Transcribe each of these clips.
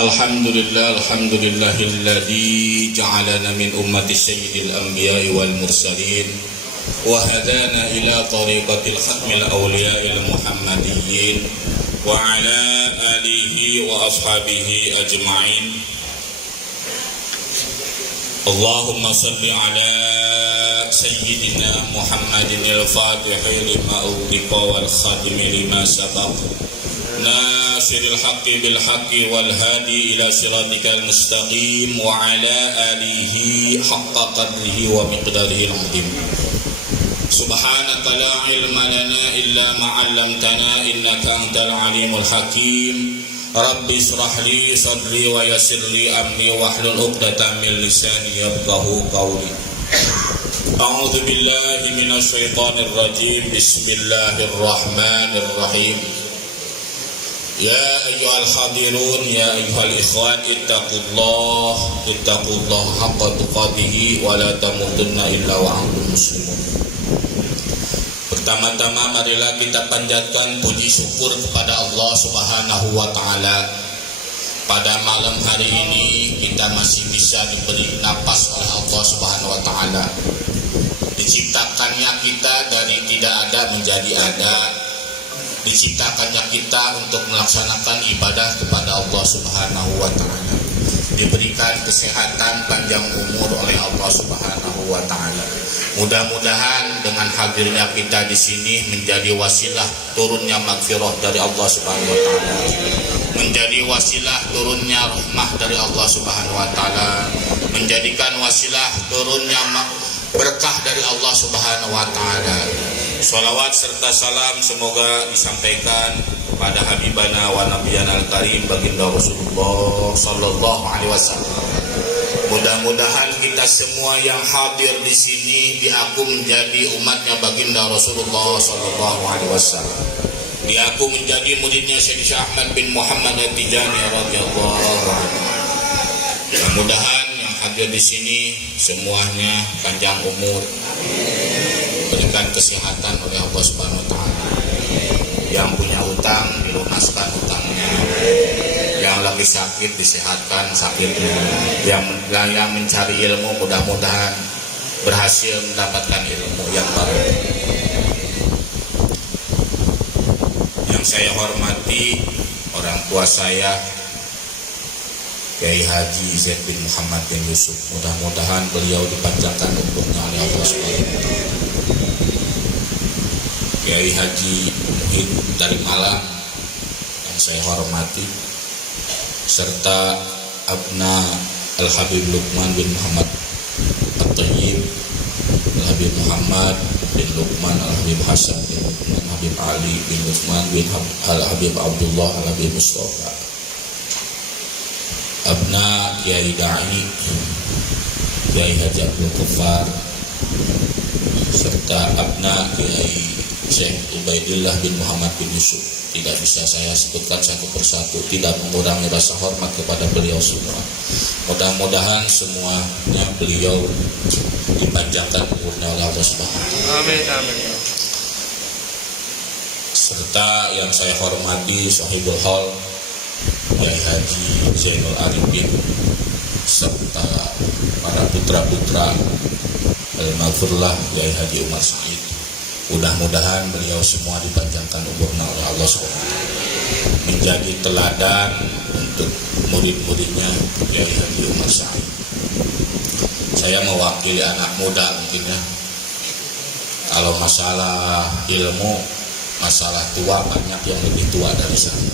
Alhamdulillahilladzi ja'alana min ummati sayyidil anbiya'i wal mursalin wa hadana ila tariqatil khatmil awliya'il muhammadiyyin wa ala alihi wa ashabihi ajma'in. Allahumma salli ala sayyidina Muhammadin al-fatihi lima ughliqa wal khatimi lima sabaq nasiril haqqi bil haqqi wal hadi ila siratikal mustaqim wa ala alihi haqqa qadrihi wa miqdarihi al-azim. Subhanaka la ilma lana illa ma 'allamtana innaka antal alimul hakim. Rabbi israh li sadri wa yassir li amri wahlul 'uqdatam min lisani yafqahu qawli. A'udzu billahi minasy syaithanir rajim. Bismillahirrahmanirrahim. Ya ayyuhal hadirun ya ayyuhal ikhwan ittaqullah haqqa tuqatih wa la tamutunna illa wa antum muslimun. Pertama-tama marilah kita panjatkan puji syukur kepada Allah Subhanahu wa taala. Pada malam hari ini kita masih bisa diberi napas oleh Allah Subhanahu wa taala. Diciptakannya kita dari tidak ada menjadi ada. Diciptakannya kita untuk melaksanakan ibadah kepada Allah Subhanahu wa taala. Diberikan kesehatan panjang umur oleh Allah Subhanahu wa taala. Mudah-mudahan dengan hadirnya kita di sini menjadi wasilah turunnya maghfirah dari Allah Subhanahu wa taala. Menjadi wasilah turunnya rahmah dari Allah Subhanahu wa taala. Menjadikan wasilah turunnya berkah dari Allah Subhanahu wa taala. Shalawat serta salam semoga disampaikan kepada habibana wa nabiyana al-karim baginda Rasulullah sallallahu alaihi wasallam. Mudah-mudahan kita semua yang hadir di sini diaku menjadi umatnya baginda Rasulullah sallallahu alaihi wasallam. Diaku menjadi muridnya Syekh Ahmad bin Muhammad At-Tijani radhiyallahu anhu. Mudah-mudahan yang hadir di sini semuanya panjang umur, berikan kesehatan oleh Allah Subhanahu wa taala. Yang punya hutang dilunaskan hutangnya, yang lagi sakit disehatkan sakitnya, yang mencari ilmu mudah-mudahan berhasil mendapatkan ilmu yang baru. Yang saya hormati orang tua saya Kiai Haji Zaid bin Muhammad bin Yusuf, mudah-mudahan beliau dipanjangkan umurnya oleh Allah Subhanahu wa taala. Kiai Haji Muhid dari Malang yang saya hormati, serta Abna Al-Habib Luqman bin Muhammad At-Tayyib, Al-Habib Muhammad bin Luqman, Al-Habib Hasan bin Luqman, Habib Ali bin Luqman bin Al-Habib Abdullah, Al-Habib Mustafa, Abna Kiai Da'i Kiai Haji Abdul Ghaffar, serta Abna Kiai Syekh Ubaidillah bin Muhammad bin Yusuf. Tidak bisa saya sebutkan satu persatu, tidak mengurangi rasa hormat kepada beliau semua. Mudah-mudahan semuanya beliau dipanjangkan umurnya oleh Allah Subhanahu wa taala. Amin amin. Serta yang saya hormati Sahibul Hal Kiai Haji Zainul Arifin, serta para putra-putra Al-Maghfurlah Kiai Haji Umar Said. Mudah-mudahan beliau semua dipanjangkan umurnya oleh Allah SWT, menjadi teladan untuk murid-muridnya Kiai Haji Umar Said. Saya mewakili anak muda mungkin ya. Kalau masalah ilmu, masalah tua banyak yang lebih tua dari saya.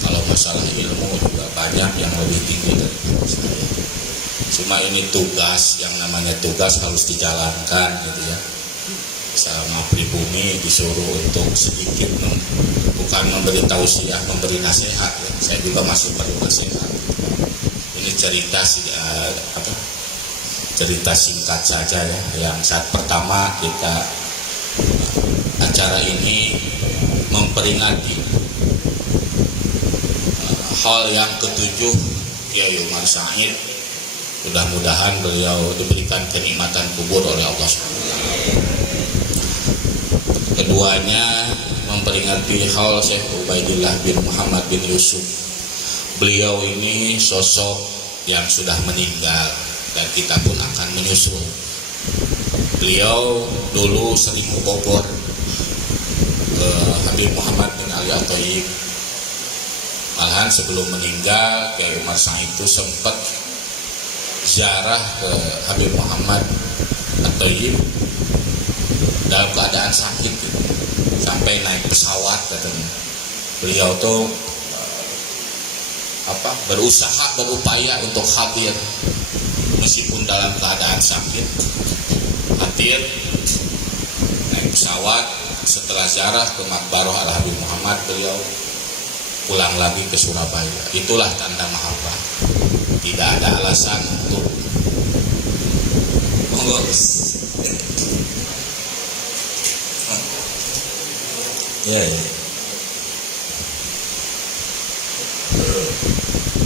Kalau masalah ilmu juga banyak yang lebih tinggi dari saya. Cuma ini tugas, yang namanya tugas harus dijalankan gitu ya. Sama pribumi disuruh untuk sedikit bukan memberi tausiah, memberi nasihat ya. Saya juga masih perlu nasihat. Ini cerita cerita singkat saja ya. Yang saat pertama kita acara ini memperingati hal yang ketujuh Kiai Umar Said. Mudah-mudahan beliau diberikan kenikmatan kubur oleh Allah SWT. Keduanya memperingati haul Syekh Ubaidillah bin Muhammad bin Yusuf. beliau ini sosok yang sudah meninggal dan kita pun akan menyusul. Beliau dulu sering membobor Habib Muhammad bin Ali At-Thayyib. Malahan sebelum meninggal Kiai Umar Sang itu sempat ziarah ke Habib Muhammad At-Thayyib dalam keadaan sakit gitu. Sampai naik pesawat katanya. Beliau tuh berupaya untuk hadir meskipun dalam keadaan sakit. Hadir naik pesawat, setelah ziarah ke Makbarah Al Habib Muhammad, beliau pulang lagi ke Surabaya. Itulah tanda mahabbah. Tidak ada alasan untuk mengurus.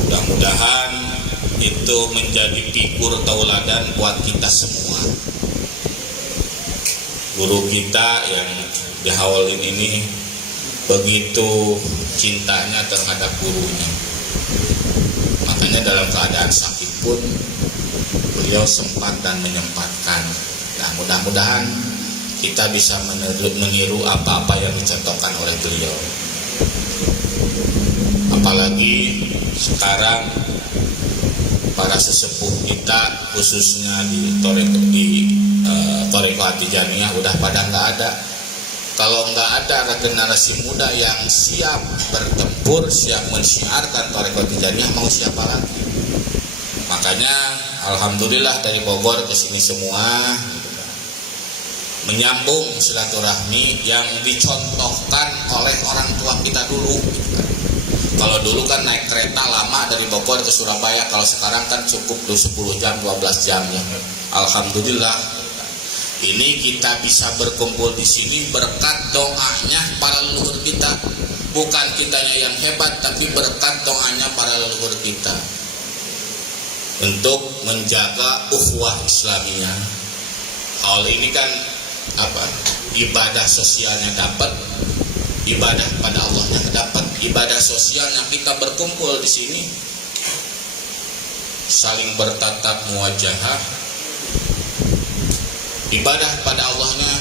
Mudah-mudahan itu menjadi figur tauladan buat kita semua. Guru kita yang dihawalin ini begitu cintanya terhadap gurunya. Makanya dalam keadaan sakit pun beliau sempat dan menyempatkan. Nah, mudah-mudahan kita bisa meniru apa-apa yang dicontohkan oleh beliau. Apalagi sekarang para sesepuh kita khususnya di Thariqah At-Tijaniyah udah pada nggak ada. Kalau nggak ada generasi muda yang siap bertempur, siap mensyiarkan Thariqah At-Tijaniyah, mau siapa lagi? Makanya alhamdulillah dari Bogor ke sini semua menyambung silaturahmi yang dicontohkan oleh orang tua kita dulu. Kalau dulu kan naik kereta lama dari Bogor ke Surabaya, kalau sekarang kan cukup 10 jam, 12 jam ya. Alhamdulillah, ini kita bisa berkumpul di sini berkat doanya para leluhur kita. Bukan kitanya yang hebat, tapi berkat doanya para leluhur kita untuk menjaga ukhuwah Islamiyah. Hal ini kan ibadah sosialnya dapat, ibadah pada Allahnya dapat. Ibadah sosialnya kita berkumpul di sini, saling bertatap muwajahah. Ibadah pada Allahnya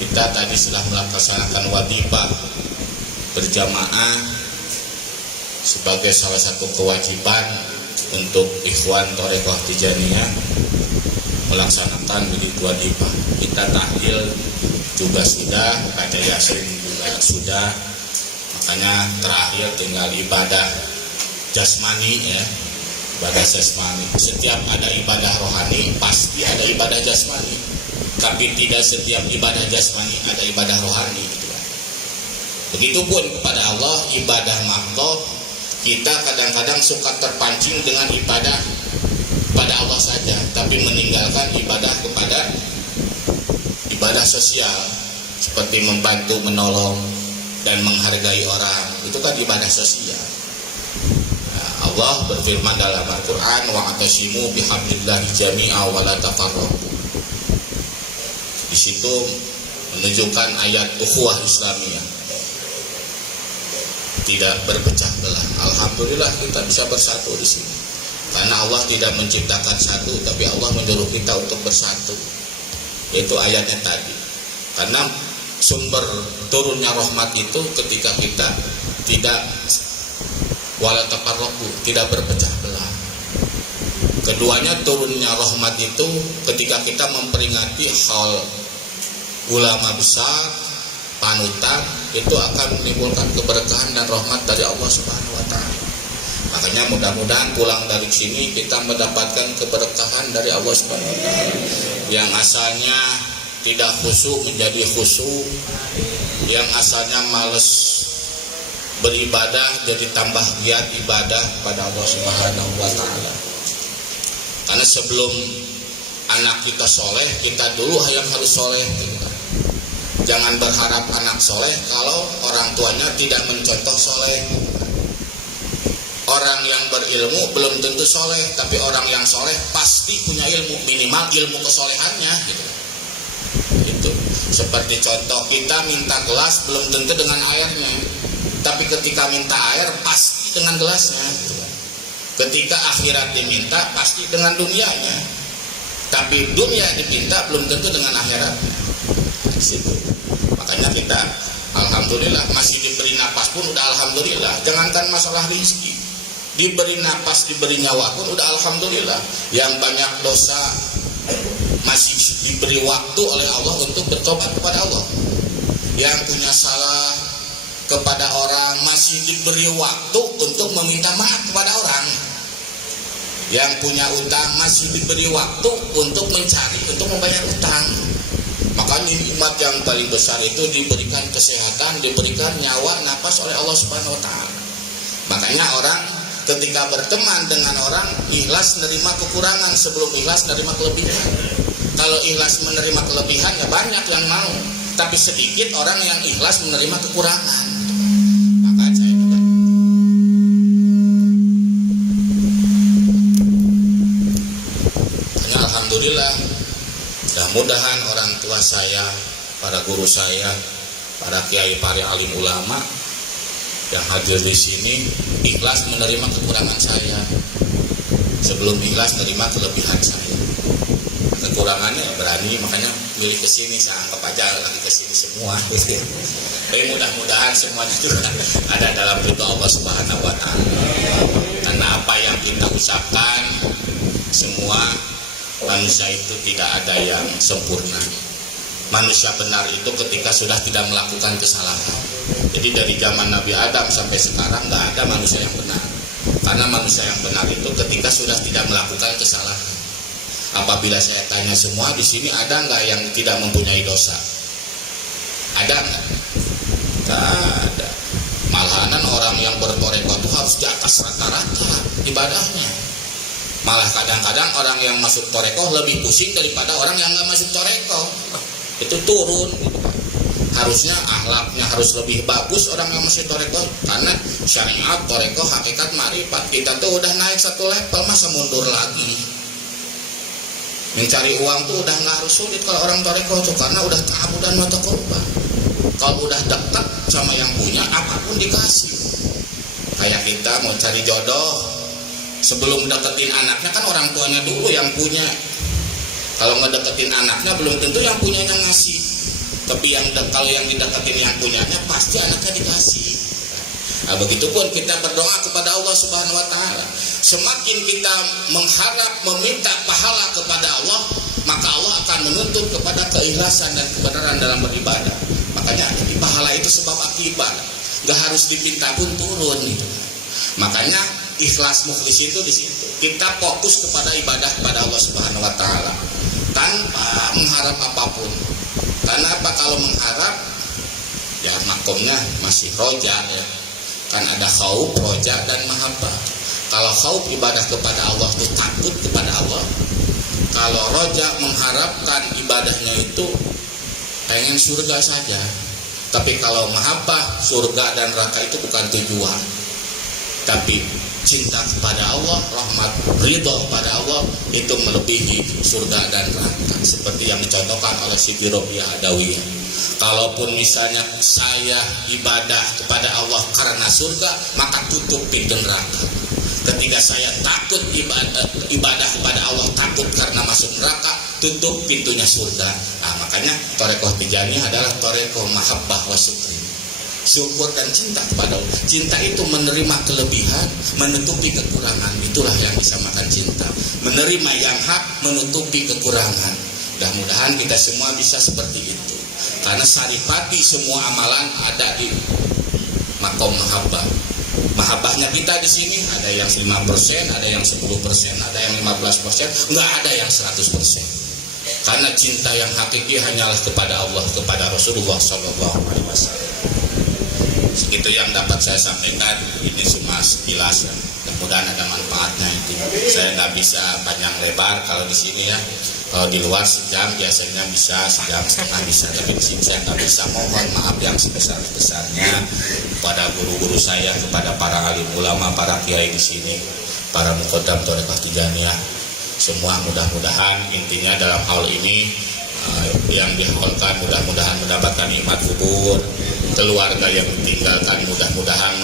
kita tadi setelah melaksanakan wadifah berjamaah sebagai salah satu kewajiban untuk ikhwan Thariqah Tijaniyah melaksanakan wirid wadifah. Kita tahlil juga sudah, baca yasin juga sudah. Makanya terakhir tinggal ibadah jasmani ya, ibadah jasmani. Setiap ada ibadah rohani pasti ada ibadah jasmani, tapi tidak setiap ibadah jasmani ada ibadah rohani. Begitupun kepada Allah, ibadah makhluk kita kadang-kadang suka terpancing dengan ibadah pada Allah saja, tapi meninggalkan ibadah kepada ibadah sosial seperti membantu, menolong, dan menghargai orang. Itu kan ibadah sosial. Nah, Allah berfirman dalam Al-Quran, wa'atasimu bihablillahi jami'a wa la tafarraqu. Di situ menunjukkan ayat ukhuwah Islamiyah, tidak berpecah belah. Alhamdulillah kita bisa bersatu di sini. Karena Allah tidak menciptakan satu, tapi Allah menyuruh kita untuk bersatu. Itu ayatnya tadi. Karena sumber turunnya rahmat itu ketika kita tidak wala tafarraqu, tidak berpecah belah. Keduanya turunnya rahmat itu ketika kita memperingati hal ulama besar, panutan, itu akan menimbulkan keberkahan dan rahmat dari Allah Subhanahu wa taala. Makanya mudah-mudahan pulang dari sini kita mendapatkan keberkahan dari Allah Subhanahu wa taala. Yang asalnya tidak khusyuk menjadi khusyuk, yang asalnya malas beribadah jadi tambah giat ibadah pada Allah Subhanahu wa taala. Karena sebelum anak kita soleh, kita dulu yang harus soleh. Jangan berharap anak soleh kalau orang tuanya tidak mencontoh soleh. Orang yang berilmu belum tentu soleh, tapi orang yang soleh pasti punya ilmu, minimal ilmu kesolehannya gitu. Itu seperti contoh, kita minta gelas belum tentu dengan airnya, tapi ketika minta air pasti pasti dengan gelasnya. Ketika akhirat diminta pasti dengan dunianya, tapi dunia diminta belum tentu dengan akhiratnya. Situ. Makanya kita alhamdulillah masih diberi napas pun udah alhamdulillah. Jangankan masalah rezeki, diberi napas, diberi nyawa pun udah alhamdulillah. Yang banyak dosa masih diberi waktu oleh Allah untuk bertobat kepada Allah. Yang punya salah kepada orang masih diberi waktu untuk meminta maaf kepada orang. Yang punya utang masih diberi waktu untuk mencari, untuk membayar utang. Makanya nikmat yang paling besar itu diberikan kesehatan, diberikan nyawa, napas oleh Allah Subhanahu wa taala. Makanya orang ketika berteman dengan orang ikhlas menerima kekurangan sebelum ikhlas menerima kelebihan. Kalau ikhlas menerima kelebihan ya banyak yang mau, tapi sedikit orang yang ikhlas menerima kekurangan. Maka saya juga alhamdulillah, mudah-mudahan orang tua saya, para guru saya, para kiai, para alim ulama yang hadir di sini ikhlas menerima kekurangan saya sebelum ikhlas menerima kelebihan saya. Kekurangannya berani, makanya milih ke sini, saya anggap aja lagi ke sini semua. Tapi mudah-mudahan semuanya juga ada dalam ridho Allah Subhanahu wa taala. Karena apa yang kita ucapkan semua manusia itu tidak ada yang sempurna. Manusia benar itu ketika sudah tidak melakukan kesalahan. Jadi dari zaman Nabi Adam sampai sekarang nggak ada manusia yang benar. Karena manusia yang benar itu ketika sudah tidak melakukan kesalahan. Apabila saya tanya semua di sini, ada nggak yang tidak mempunyai dosa? Ada nggak? Nggak ada. Malahan orang yang bertoreko itu harus di atas rata-rata ibadahnya. Malah kadang-kadang orang yang masuk toreko lebih pusing daripada orang yang nggak masuk toreko. Itu turun. Harusnya akhlaknya harus lebih bagus orang yang masih toreko, karena syariat toreko hakikat marifat. Kita tuh udah naik satu level, masa mundur lagi? Mencari uang tuh udah nggak harus sulit kalau orang toreko tuh, karena udah tahu dan mata korban. Kalau udah dekat sama yang punya, apapun dikasih. Kayak kita mau cari jodoh, sebelum deketin anaknya kan orang tuanya dulu yang punya. Kalau ngedeketin anaknya belum tentu yang punyanya ngasih. Tapi kalau yang dideketin yang punyanya pasti anaknya dikasih. Nah, begitupun kita berdoa kepada Allah Subhanahu wa taala. Semakin kita mengharap meminta pahala kepada Allah, maka Allah akan menuntut kepada keikhlasan dan kebenaran dalam beribadah. Makanya di pahala itu sebab akibat. Gak harus dipinta pun turun gitu. Makanya ikhlas mukhlis itu di situ. Kita fokus kepada ibadah kepada Allah Subhanahu wa taala tanpa mengharap apapun. Karena apa? Kalau mengharap ya makomnya masih roja ya. Kan ada khauf, roja dan mahabbah. Kalau khauf ibadah kepada Allah itu takut kepada Allah. Kalau roja mengharapkan ibadahnya itu pengen surga saja. Tapi kalau mahabbah, surga dan neraka itu bukan tujuan. Tapi cinta kepada Allah, rahmat, ridho kepada Allah itu melebihi surga dan neraka. Seperti yang dicontohkan oleh Siti Robiah Adawiyah. Kalaupun misalnya saya ibadah kepada Allah karena surga, maka tutup pintu neraka. Ketika saya takut ibadah kepada Allah, takut karena masuk neraka, tutup pintunya surga. Nah, makanya Torekoh Tijaniyah adalah Torekoh mahabbah wa syukri. Syukur dan cinta kepada Allah. Cinta itu menerima kelebihan, menutupi kekurangan. Itulah yang disamakan cinta. Menerima yang hak, menutupi kekurangan. Mudah-mudahan kita semua bisa seperti itu. Karena saripati semua amalan ada di makom mahabbah. Mahabbahnya kita di sini ada yang 5%, ada yang 10%, ada yang 15%, enggak ada yang 100%. Karena cinta yang hakiki hanyalah kepada Allah, kepada Rasulullah SAW. Segitu yang dapat saya sampaikan. Ini cuma sekilas ya. Mudah-mudahan ada manfaatnya itu. Saya nggak bisa panjang lebar kalau di sini ya. Kalau di luar sejam biasanya bisa, sejam setengah bisa, tapi di sini saya nggak bisa. Mohon maaf yang sebesar-besarnya kepada guru-guru saya, kepada para alim ulama, para kiai di sini, para muqaddam Torekoh Tijaniyah. Semua mudah-mudahan intinya dalam hal ini yang dihaulkan mudah-mudahan mendapatkan nikmat kubur, keluarga yang ditinggalkan mudah-mudahan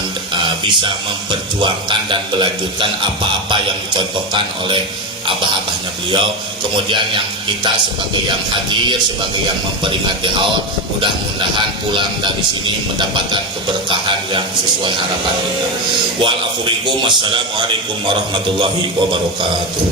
bisa memperjuangkan dan melanjutkan apa-apa yang dicontohkan oleh abah-abahnya beliau. Kemudian yang kita sebagai yang hadir, sebagai yang memperingati haul, mudah-mudahan pulang dari sini mendapatkan keberkahan yang sesuai harapan kita. Wal afu bikum, wassalamualaikum warahmatullahi wabarakatuh.